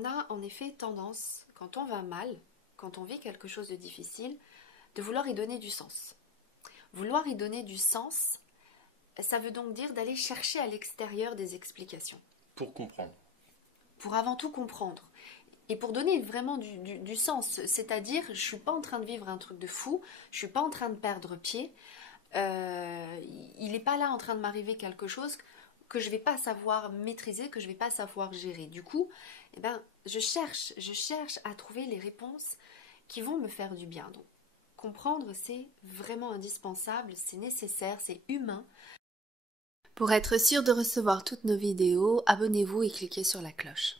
on a en effet tendance, quand on va mal, quand on vit quelque chose de difficile, de vouloir y donner du sens. Vouloir y donner du sens, ça veut donc dire d'aller chercher à l'extérieur des explications. Pour comprendre. Pour avant tout comprendre. Et pour donner vraiment du sens. C'est-à-dire, je ne suis pas en train de vivre un truc de fou, je ne suis pas en train de perdre pied, il n'est pas là en train de m'arriver quelque chose que je ne vais pas savoir maîtriser, que je ne vais pas savoir gérer. Du coup, eh ben, je cherche à trouver les réponses qui vont me faire du bien. Donc, comprendre, c'est vraiment indispensable, c'est nécessaire, c'est humain. Pour être sûr de recevoir toutes nos vidéos, abonnez-vous et cliquez sur la cloche.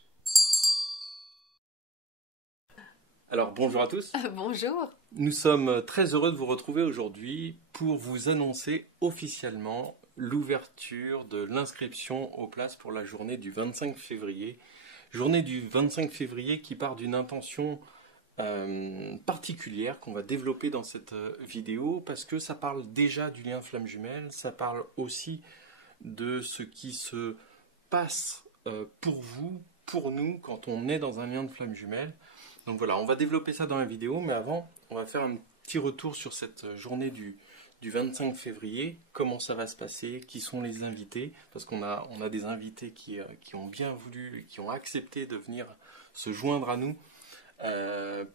Alors bonjour à tous. Bonjour. Nous sommes très heureux de vous retrouver aujourd'hui pour vous annoncer officiellement l'ouverture de l'inscription aux places pour la journée du 25 février. Journée du 25 février qui part d'une intention particulière qu'on va développer dans cette vidéo parce que ça parle déjà du lien flamme jumelle, ça parle aussi de ce qui se passe pour vous, pour nous, quand on est dans un lien de flamme jumelle. Donc voilà, on va développer ça dans la vidéo, mais avant, on va faire un petit retour sur cette journée du 25 février, comment ça va se passer, qui sont les invités, parce qu'on a des invités qui ont bien voulu, qui ont accepté de venir se joindre à nous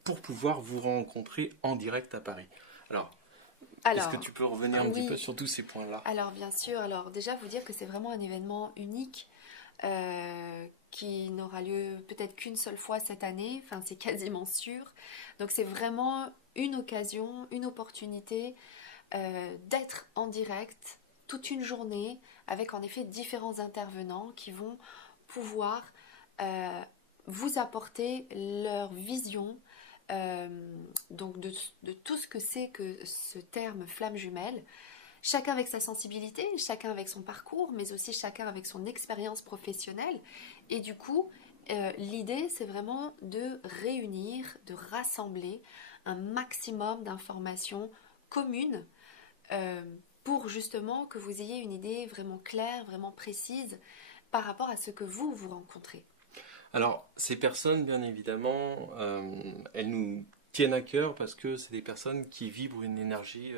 pour pouvoir vous rencontrer en direct à Paris. Alors, est-ce que tu peux revenir un petit peu sur tous ces points-là? Alors bien sûr, alors déjà vous dire que c'est vraiment un événement unique qui n'aura lieu peut-être qu'une seule fois cette année, enfin c'est quasiment sûr. Donc c'est vraiment une occasion, une opportunité d'être en direct toute une journée avec en effet différents intervenants qui vont pouvoir vous apporter leur vision donc de tout ce que c'est que ce terme flamme jumelle. Chacun avec sa sensibilité, chacun avec son parcours, mais aussi chacun avec son expérience professionnelle. Et du coup, l'idée, c'est vraiment de réunir, de rassembler un maximum d'informations communes pour justement que vous ayez une idée vraiment claire, vraiment précise par rapport à ce que vous rencontrez. Alors, ces personnes, bien évidemment, elles nous tiennent à cœur parce que c'est des personnes qui vibrent une énergie...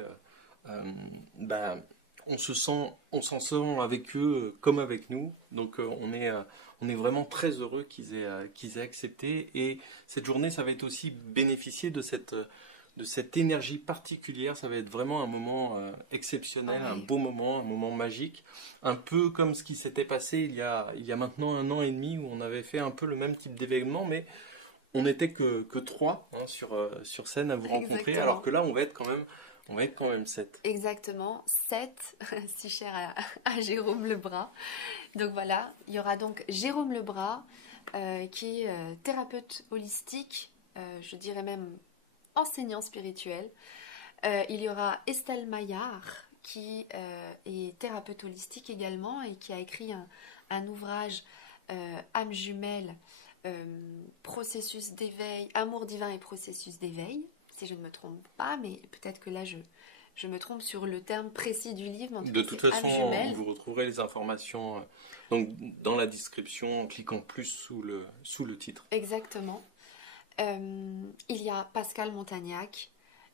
on s'en sent avec eux comme avec nous. Donc on est vraiment très heureux qu'ils aient accepté. Et cette journée, ça va être aussi bénéficier de cette énergie particulière. Ça va être vraiment un moment exceptionnel, un beau moment, un moment magique. Un peu comme ce qui s'était passé il y a maintenant 1 an et demi où on avait fait un peu le même type d'événement, mais on n'était que trois sur scène à vous rencontrer. Exactement. Alors que là, on va être quand même 7. Exactement, 7, si cher à Jérôme Lebras. Donc voilà, il y aura donc Jérôme Lebras, qui est thérapeute holistique, je dirais même enseignant spirituel. Il y aura Estelle Maillard, qui est thérapeute holistique également et qui a écrit un ouvrage âme jumelle, processus d'éveil, amour divin et processus d'éveil, si je ne me trompe pas, mais peut-être que là je me trompe sur le terme précis du livre. De toute façon, vous retrouverez les informations donc, dans la description en cliquant plus sous le titre. Exactement. Il y a Pascale Montagnac,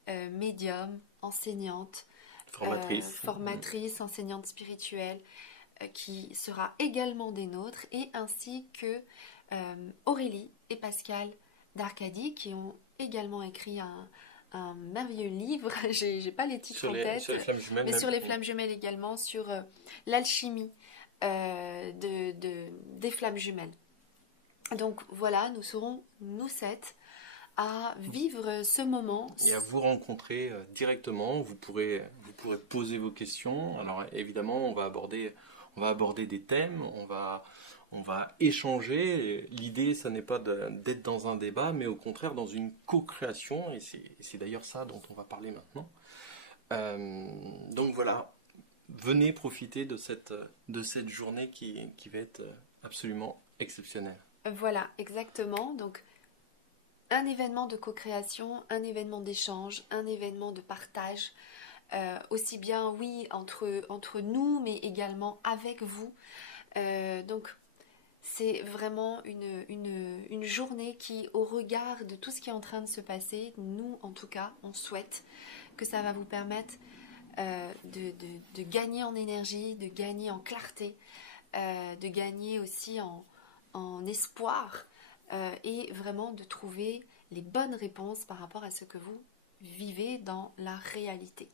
médium, enseignante, formatrice, enseignante spirituelle, qui sera également des nôtres, et ainsi que Aurélie et Pascal d'Arcadie, qui ont également écrit un merveilleux livre. J'ai pas les titres en tête, sur les flammes jumelles, mais sur les flammes jumelles également, sur l'alchimie des flammes jumelles. Donc voilà, nous serons, nous 7, à vivre ce moment. Et à vous rencontrer directement. Vous pourrez poser vos questions. Alors évidemment, on va aborder des thèmes, on va échanger. L'idée, ça n'est pas d'être dans un débat, mais au contraire dans une co-création. Et c'est d'ailleurs ça dont on va parler maintenant. Donc voilà, venez profiter de cette journée qui va être absolument exceptionnelle. Voilà, exactement. Donc, un événement de co-création, un événement d'échange, un événement de partage, aussi bien, oui, entre nous, mais également avec vous. Donc, c'est vraiment une journée qui, au regard de tout ce qui est en train de se passer, nous en tout cas, on souhaite que ça va vous permettre de gagner en énergie, de gagner en clarté, de gagner aussi en espoir et vraiment de trouver les bonnes réponses par rapport à ce que vous vivez dans la réalité.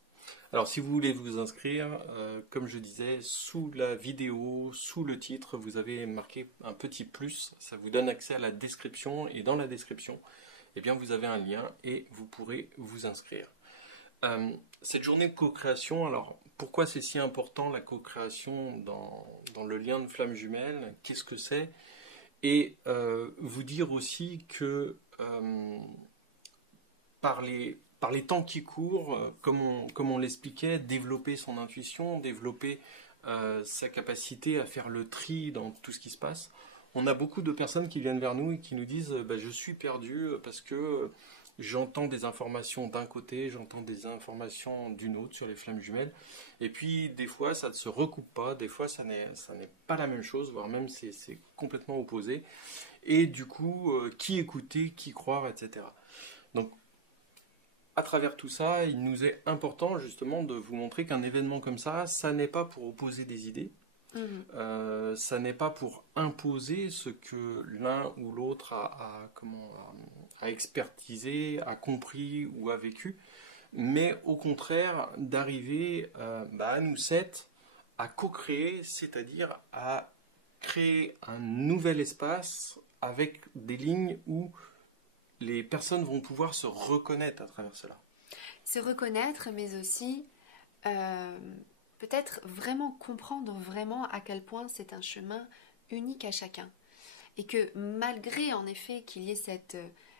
Alors, si vous voulez vous inscrire, comme je disais, sous la vidéo, sous le titre, vous avez marqué un petit plus. Ça vous donne accès à la description. Et dans la description, eh bien, vous avez un lien et vous pourrez vous inscrire. Cette journée de co-création, alors pourquoi c'est si important la co-création dans le lien de flamme jumelle? Qu'est-ce que c'est? Et vous dire aussi que par les temps qui courent, comme on l'expliquait, développer son intuition, développer sa capacité à faire le tri dans tout ce qui se passe. On a beaucoup de personnes qui viennent vers nous et qui nous disent bah, je suis perdu parce que j'entends des informations d'un côté, j'entends des informations d'une autre sur les flammes jumelles. Et puis des fois ça ne se recoupe pas, des fois ça n'est pas la même chose, voire même c'est complètement opposé. Et du coup, qui écouter, qui croire, etc. Donc à travers tout ça, il nous est important justement de vous montrer qu'un événement comme ça n'est pas pour opposer des idées, ça n'est pas pour imposer ce que l'un ou l'autre a expertisé, a compris ou a vécu, mais au contraire d'arriver à nous sept à co-créer, c'est-à-dire à créer un nouvel espace avec des lignes où les personnes vont pouvoir se reconnaître à travers cela. Se reconnaître, mais aussi peut-être vraiment comprendre vraiment à quel point c'est un chemin unique à chacun. Et que malgré en effet qu'il y ait cette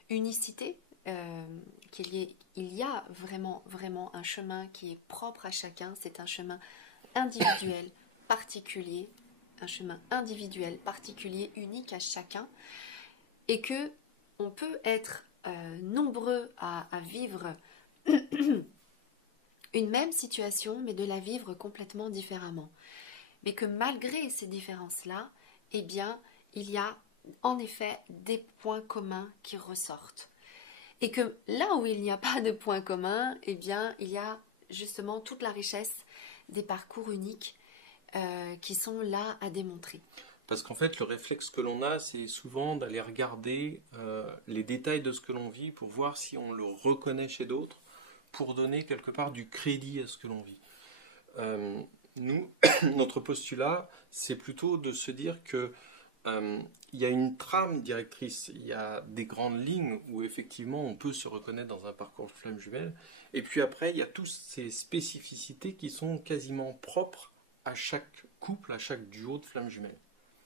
unicité, il y a vraiment un chemin qui est propre à chacun, c'est un chemin individuel, particulier, un chemin individuel, particulier, unique à chacun, et que on peut être nombreux à vivre une même situation, mais de la vivre complètement différemment. Mais que malgré ces différences-là, eh bien, il y a en effet des points communs qui ressortent. Et que là où il n'y a pas de points communs, eh bien, il y a justement toute la richesse des parcours uniques qui sont là à démontrer. Parce qu'en fait, le réflexe que l'on a, c'est souvent d'aller regarder les détails de ce que l'on vit pour voir si on le reconnaît chez d'autres, pour donner quelque part du crédit à ce que l'on vit. Nous, notre postulat, c'est plutôt de se dire que il y a une trame directrice, il y a des grandes lignes où effectivement on peut se reconnaître dans un parcours de flamme jumelle, et puis après il y a toutes ces spécificités qui sont quasiment propres à chaque couple, à chaque duo de flamme jumelle.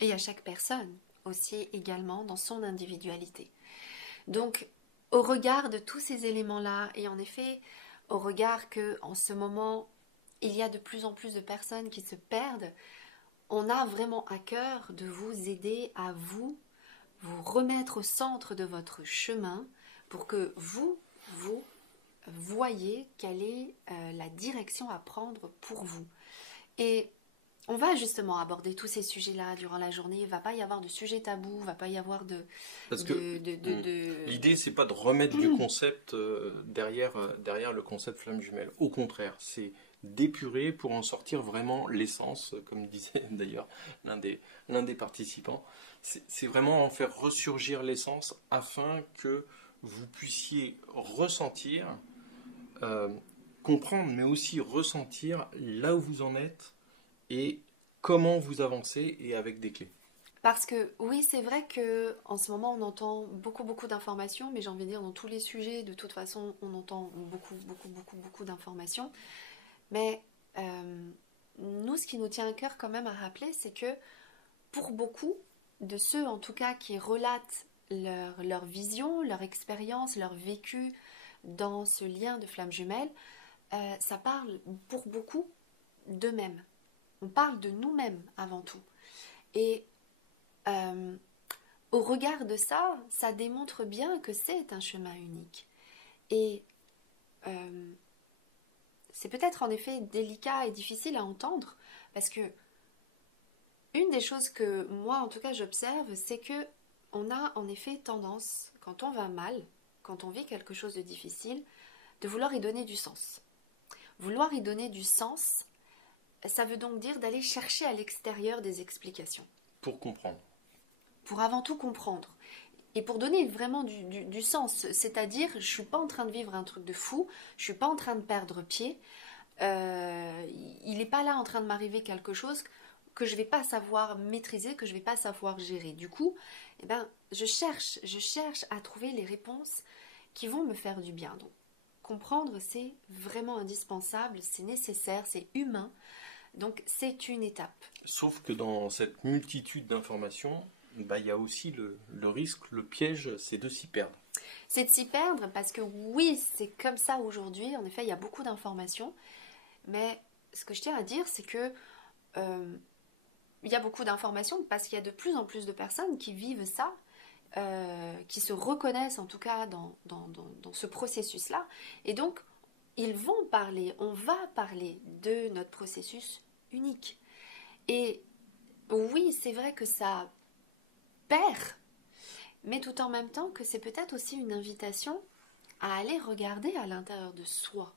Et à chaque personne aussi également dans son individualité. Donc au regard de tous ces éléments-là, et en effet au regard que en ce moment il y a de plus en plus de personnes qui se perdent, on a vraiment à cœur de vous aider à vous remettre au centre de votre chemin pour que vous voyez quelle est la direction à prendre pour vous. Et on va justement aborder tous ces sujets-là durant la journée. Il ne va pas y avoir de sujet tabou, il ne va pas y avoir de... Parce que l'idée, c'est pas de remettre du concept derrière le concept flamme jumelle. Au contraire, c'est d'épurer pour en sortir vraiment l'essence, comme disait d'ailleurs l'un des participants. C'est vraiment en faire ressurgir l'essence afin que vous puissiez ressentir, comprendre, mais aussi ressentir là où vous en êtes et comment vous avancez et avec des clés. Parce que oui, c'est vrai que en ce moment on entend beaucoup d'informations, mais j'ai envie de dire dans tous les sujets, de toute façon, on entend beaucoup d'informations. Mais nous, ce qui nous tient à cœur quand même à rappeler, c'est que pour beaucoup de ceux en tout cas qui relatent leur vision, leur expérience, leur vécu dans ce lien de flamme jumelle, ça parle pour beaucoup d'eux-mêmes. On parle de nous-mêmes avant tout. Et au regard de ça, ça démontre bien que c'est un chemin unique. Et c'est peut-être en effet délicat et difficile à entendre parce que une des choses que moi, en tout cas, j'observe, c'est que on a en effet tendance, quand on va mal, quand on vit quelque chose de difficile, de vouloir y donner du sens. Vouloir y donner du sens, ça veut donc dire d'aller chercher à l'extérieur des explications. Pour comprendre. Pour avant tout comprendre. Et pour donner vraiment du sens. C'est-à-dire, je ne suis pas en train de vivre un truc de fou, je ne suis pas en train de perdre pied, il n'est pas là en train de m'arriver quelque chose que je ne vais pas savoir maîtriser, que je ne vais pas savoir gérer. Du coup, eh ben, je cherche à trouver les réponses qui vont me faire du bien. Donc, comprendre, c'est vraiment indispensable, c'est nécessaire, c'est humain. Donc, c'est une étape. Sauf que dans cette multitude d'informations, bah, il y a aussi le risque, le piège, c'est de s'y perdre. C'est de s'y perdre parce que oui, c'est comme ça aujourd'hui. En effet, il y a beaucoup d'informations. Mais ce que je tiens à dire, c'est que il y a beaucoup d'informations parce qu'il y a de plus en plus de personnes qui vivent ça, qui se reconnaissent en tout cas dans ce processus-là. Et donc, ils vont parler, on va parler de notre processus unique. Et oui, c'est vrai que ça perd, mais tout en même temps que c'est peut-être aussi une invitation à aller regarder à l'intérieur de soi.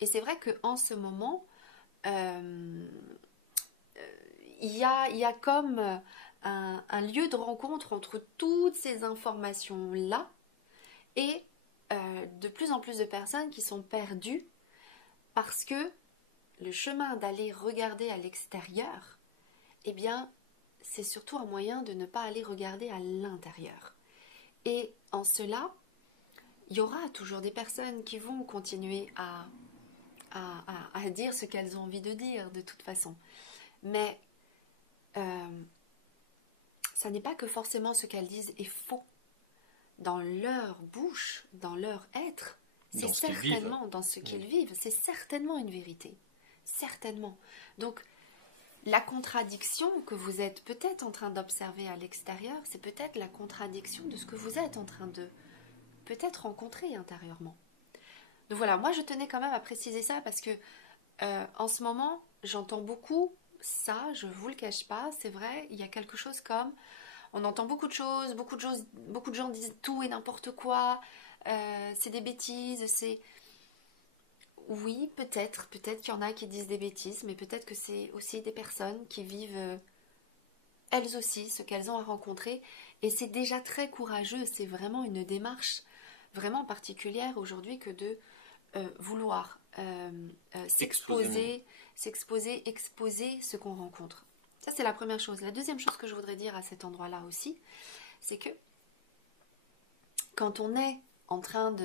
Et c'est vrai qu'en ce moment, il y a comme un lieu de rencontre entre toutes ces informations-là et de plus en plus de personnes qui sont perdues parce que le chemin d'aller regarder à l'extérieur, eh bien, c'est surtout un moyen de ne pas aller regarder à l'intérieur. Et en cela, il y aura toujours des personnes qui vont continuer à dire ce qu'elles ont envie de dire de toute façon. Mais ça n'est pas que forcément ce qu'elles disent est faux. Dans leur bouche, dans leur être, c'est certainement dans ce qu'ils vivent, c'est certainement une vérité. Certainement. Donc, la contradiction que vous êtes peut-être en train d'observer à l'extérieur, c'est peut-être la contradiction de ce que vous êtes en train de peut-être rencontrer intérieurement. Donc voilà, moi je tenais quand même à préciser ça parce que en ce moment, j'entends beaucoup ça, je vous le cache pas, c'est vrai, il y a quelque chose comme, on entend beaucoup de gens disent tout et n'importe quoi, c'est des bêtises, c'est... Oui, peut-être qu'il y en a qui disent des bêtises, mais peut-être que c'est aussi des personnes qui vivent elles aussi ce qu'elles ont à rencontrer, et c'est déjà très courageux, c'est vraiment une démarche vraiment particulière aujourd'hui que de vouloir exposer ce qu'on rencontre. Ça, c'est la première chose. La deuxième chose que je voudrais dire à cet endroit-là aussi, c'est que quand on est en train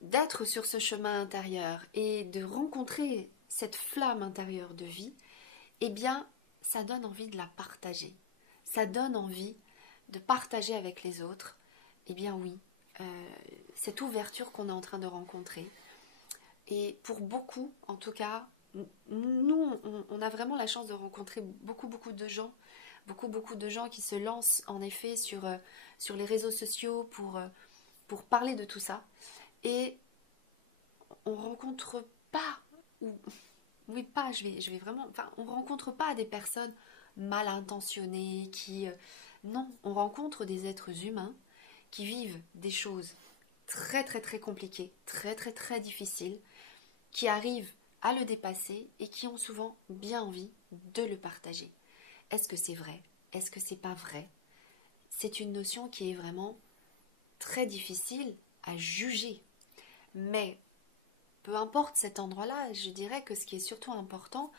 d'être sur ce chemin intérieur et de rencontrer cette flamme intérieure de vie, eh bien, ça donne envie de la partager. Ça donne envie de partager avec les autres. Eh bien oui, cette ouverture qu'on est en train de rencontrer. Et pour beaucoup, en tout cas, nous, on a vraiment la chance de rencontrer beaucoup de gens, beaucoup de gens qui se lancent en effet sur les réseaux sociaux pour parler de tout ça. Et on rencontre pas, je vais vraiment, enfin, on rencontre pas des personnes mal intentionnées qui, non, on rencontre des êtres humains qui vivent des choses très compliquées, très difficiles, qui arrivent à le dépasser et qui ont souvent bien envie de le partager. Est-ce que c'est vrai? Est-ce que c'est pas vrai? C'est une notion qui est vraiment très difficile à juger. Mais peu importe cet endroit-là, je dirais que ce qui est surtout important,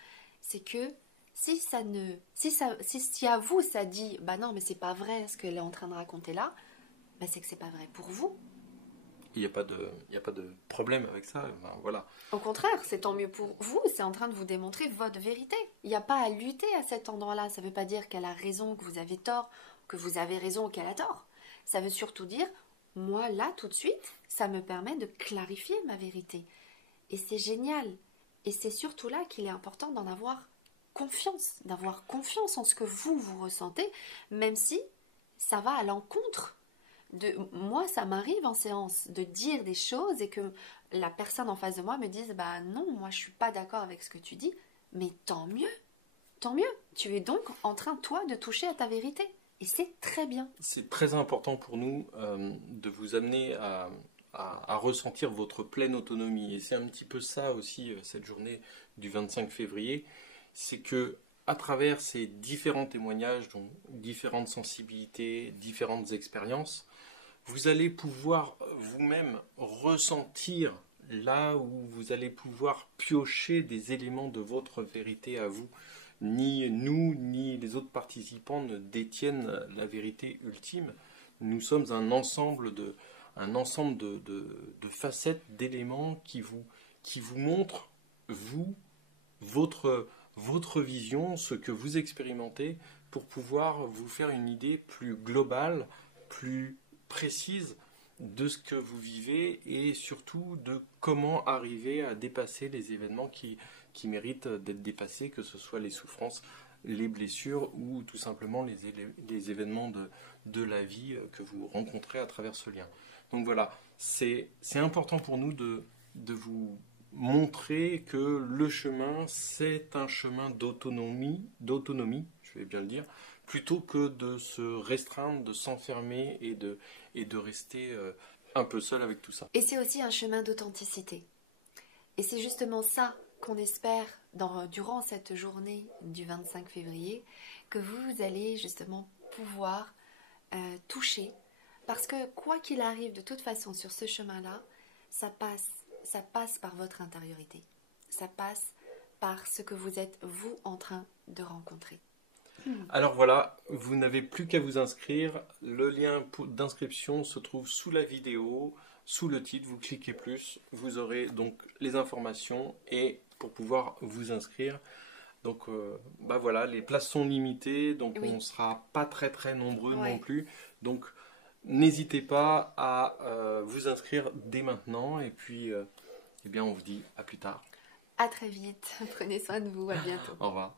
c'est que si à vous ça dit bah non mais c'est pas vrai ce qu'elle est en train de raconter là, bah c'est que c'est pas vrai pour vous. Il n'y a pas de problème avec ça, ben, voilà. Au contraire, c'est tant mieux pour vous, c'est en train de vous démontrer votre vérité. Il n'y a pas à lutter à cet endroit-là, ça ne veut pas dire qu'elle a raison, que vous avez tort, que vous avez raison ou qu'elle a tort. Ça veut surtout dire, moi là tout de suite, ça me permet de clarifier ma vérité. Et c'est génial. Et c'est surtout là qu'il est important d'en avoir confiance, d'avoir confiance en ce que vous ressentez, même si ça va à l'encontre. Moi, ça m'arrive en séance de dire des choses et que la personne en face de moi me dise bah non, moi je suis pas d'accord avec ce que tu dis, mais tant tant mieux. Tu es donc en train, toi, de toucher à ta vérité. Et c'est très bien. C'est très important pour nous de vous amener à ressentir votre pleine autonomie. Et c'est un petit peu ça aussi, cette journée du 25 février. C'est que à travers ces différents témoignages, donc différentes sensibilités, différentes expériences, vous allez pouvoir vous-même ressentir là où vous allez pouvoir piocher des éléments de votre vérité à vous. Ni nous, ni les autres participants ne détiennent la vérité ultime. Nous sommes un ensemble de facettes, d'éléments qui vous montrent, vous, votre vision, ce que vous expérimentez, pour pouvoir vous faire une idée plus globale, plus précise de ce que vous vivez et surtout de comment arriver à dépasser les événements qui méritent d'être dépassés, que ce soit les souffrances, les blessures ou tout simplement les événements de la vie que vous rencontrez à travers ce lien. Donc voilà, c'est important pour nous de vous montrer que le chemin, c'est un chemin d'autonomie, je vais bien le dire, plutôt que de se restreindre, de s'enfermer et de rester un peu seul avec tout ça. Et c'est aussi un chemin d'authenticité. Et c'est justement ça qu'on espère durant cette journée du 25 février, que vous allez justement pouvoir toucher. Parce que quoi qu'il arrive de toute façon sur ce chemin-là, ça passe par votre intériorité. Ça passe par ce que vous êtes, vous, en train de rencontrer. Alors voilà, vous n'avez plus qu'à vous inscrire. Le lien d'inscription se trouve sous la vidéo, sous le titre. Vous cliquez plus, vous aurez donc les informations et pour pouvoir vous inscrire. Donc voilà, les places sont limitées, donc oui. On ne sera pas très très nombreux Ouais. non plus. Donc n'hésitez pas à vous inscrire dès maintenant et puis eh bien on vous dit à plus tard. À très vite. Prenez soin de vous. À bientôt. Au revoir.